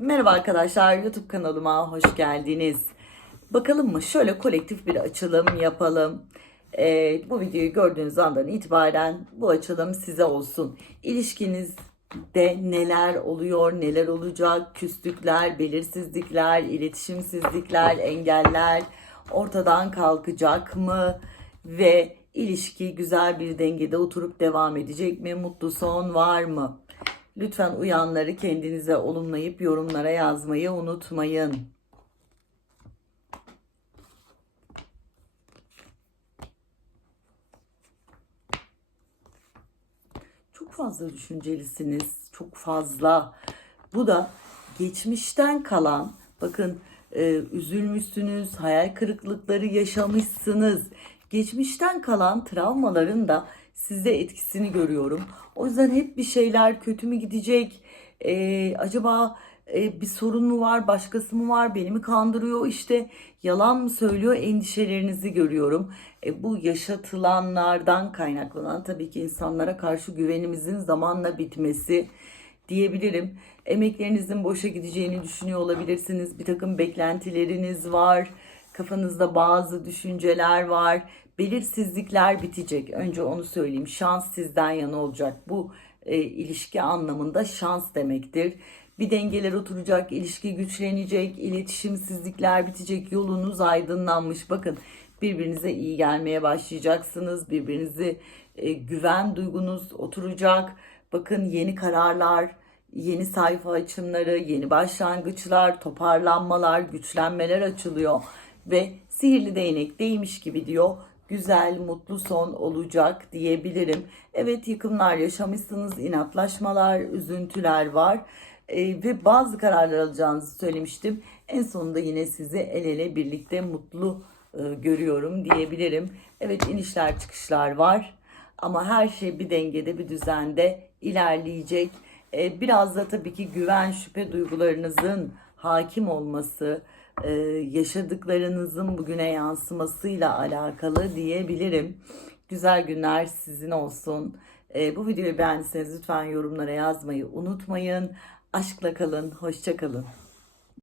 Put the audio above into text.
Merhaba arkadaşlar, YouTube kanalıma hoş geldiniz. Bakalım mı? Şöyle kolektif bir açılım yapalım. Ee, bu videoyu gördüğünüz andan itibaren bu açılım size olsun. İlişkinizde neler oluyor, neler olacak, küslükler, belirsizlikler, iletişimsizlikler, engeller ortadan kalkacak mı? Ve ilişki güzel bir dengede oturup devam edecek mi? Mutlu son var mı? Lütfen uyanları kendinize olumlayıp yorumlara yazmayı unutmayın. Çok fazla düşüncelisiniz. Çok fazla. Bu da geçmişten kalan bakın e, üzülmüşsünüz, hayal kırıklıkları yaşamışsınız. Geçmişten kalan travmaların da sizde etkisini görüyorum. O yüzden hep bir şeyler kötü mü gidecek? E, acaba e, bir sorun mu var, başkası mı var, beni mi kandırıyor, işte yalan mı söylüyor endişelerinizi görüyorum. E, bu yaşatılanlardan kaynaklanan tabii ki insanlara karşı güvenimizin zamanla bitmesi diyebilirim. Emeklerinizin boşa gideceğini düşünüyor olabilirsiniz. Bir takım beklentileriniz var. Kafanızda bazı düşünceler var. Belirsizlikler bitecek. Önce onu söyleyeyim. Şans sizden yana olacak. Bu e, ilişki anlamında şans demektir. Bir dengeler oturacak, ilişki güçlenecek, iletişimsizlikler bitecek, yolunuz aydınlanmış. Bakın birbirinize iyi gelmeye başlayacaksınız. Birbirinizi e, güven duygunuz oturacak. Bakın yeni kararlar, yeni sayfa açımları, yeni başlangıçlar, toparlanmalar, güçlenmeler açılıyor ve sihirli değnek değmiş gibi diyor. Güzel, mutlu son olacak diyebilirim. Evet yıkımlar yaşamışsınız, inatlaşmalar, üzüntüler var Ee, ve bazı kararlar alacağınızı söylemiştim. En sonunda yine sizi el ele birlikte mutlu e, görüyorum diyebilirim. Evet inişler çıkışlar var ama her şey bir dengede bir düzende ilerleyecek. Ee, biraz da tabii ki güven şüphe duygularınızın hakim olması, e, yaşadıklarınızın bugüne yansımasıyla alakalı diyebilirim. Güzel günler sizin olsun. Ee, bu videoyu beğendiyseniz lütfen yorumlara yazmayı unutmayın. Aşkla kalın, hoşça kalın.